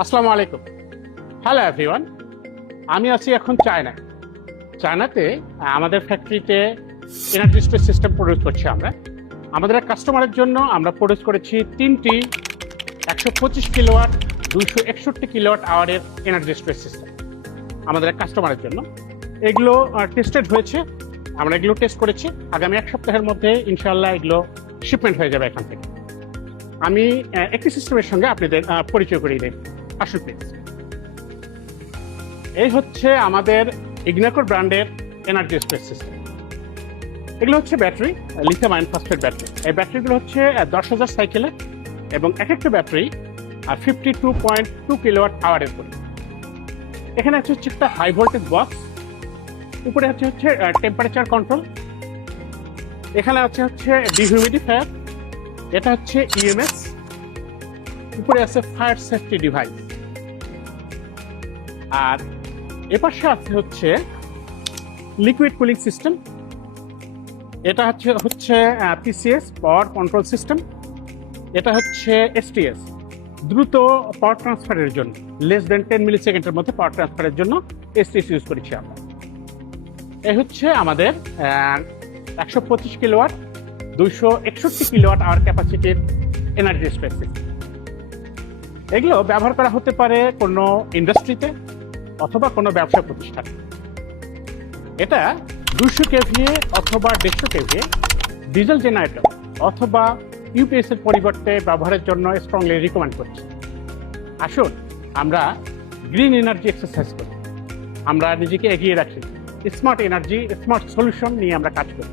আসসালামু আলাইকুম। Hello everyone. আমি আছি এখন চায়নাতে আমাদের ফ্যাক্টরিতে এনার্জি স্টোরেজ সিস্টেম প্রডিউস করছি আমরা। আমাদের এক কাস্টমারের জন্য আমরা প্রডিউস করেছি 3টি 125 কিলোওয়াট 261 কিলোওয়াট আওয়ারের এনার্জি স্টোরেজ সিস্টেম আমাদের এক কাস্টমারের জন্য। এগুলো টেস্টেড হয়েছে, আমরা এগুলো টেস্ট করেছি। আগামী এক সপ্তাহের মধ্যে ইনশাআল্লাহ এগুলো শিপমেন্ট হয়ে যাবে এখান থেকে। আমি একটি সিস্টেমের সঙ্গে আপনাদের পরিচয় করিয়ে দেব। আসুন প্লিজ। এই হচ্ছে আমাদের ইগনাকোর ব্র্যান্ডের এনার্জি স্টোরেজ সিস্টেম। এগুলো হচ্ছে battery, lithium ion phosphate battery. এই ব্যাটারিগুলো হচ্ছে 10,000 সাইকেলে এবং এক একটা ব্যাটারি 52.2 কিলোওয়াট আওয়ারের করে। এখানে হচ্ছে একটা হাই ভোল্টেজ বক্স, উপরে হচ্ছে টেম্পারেচার কন্ট্রোল, এখানে হচ্ছে ডিহিউমিডিফায়ার, এটা হচ্ছে ইএমএস, উপরে আছে ফায়ার সেফটি ডিভাইস, আর এপাশে হচ্ছে লিকুইড কুলিং সিস্টেম। এটা হচ্ছে পিসিএস পাওয়ার কন্ট্রোল সিস্টেম। এটা হচ্ছে এসটিএস দ্রুত পাওয়ার ট্রান্সফারের জন্য, লেস দেন 10 মিলি সেকেন্ডের মধ্যে পাওয়ার ট্রান্সফারের জন্য এসটিএস ইউজ করেছি আমরা। এই হচ্ছে আমাদের 125 কিলোওয়াট 261 কিলোওয়াট আওয়ার ক্যাপাসিটির এনার্জি স্টোরেজ সিস্টেম। এগুলো ব্যবহার করা হতে পারে কোনো ইন্ডাস্ট্রিতে অথবা কোনো ব্যবসা প্রতিষ্ঠানে। এটা 200 কেভিএ অথবা 150 কেভিএ ডিজেল জেনারেটর অথবা ইউপিএস এর পরিবর্তে ব্যবহারের জন্য স্ট্রংলি রিকমেন্ড করছি। আসুন আমরা গ্রিন এনার্জি এক্সারসাইজ করি, আমরা নিজেকে এগিয়ে রাখি, স্মার্ট এনার্জি স্মার্ট সলিউশন নিয়ে আমরা কাজ করি।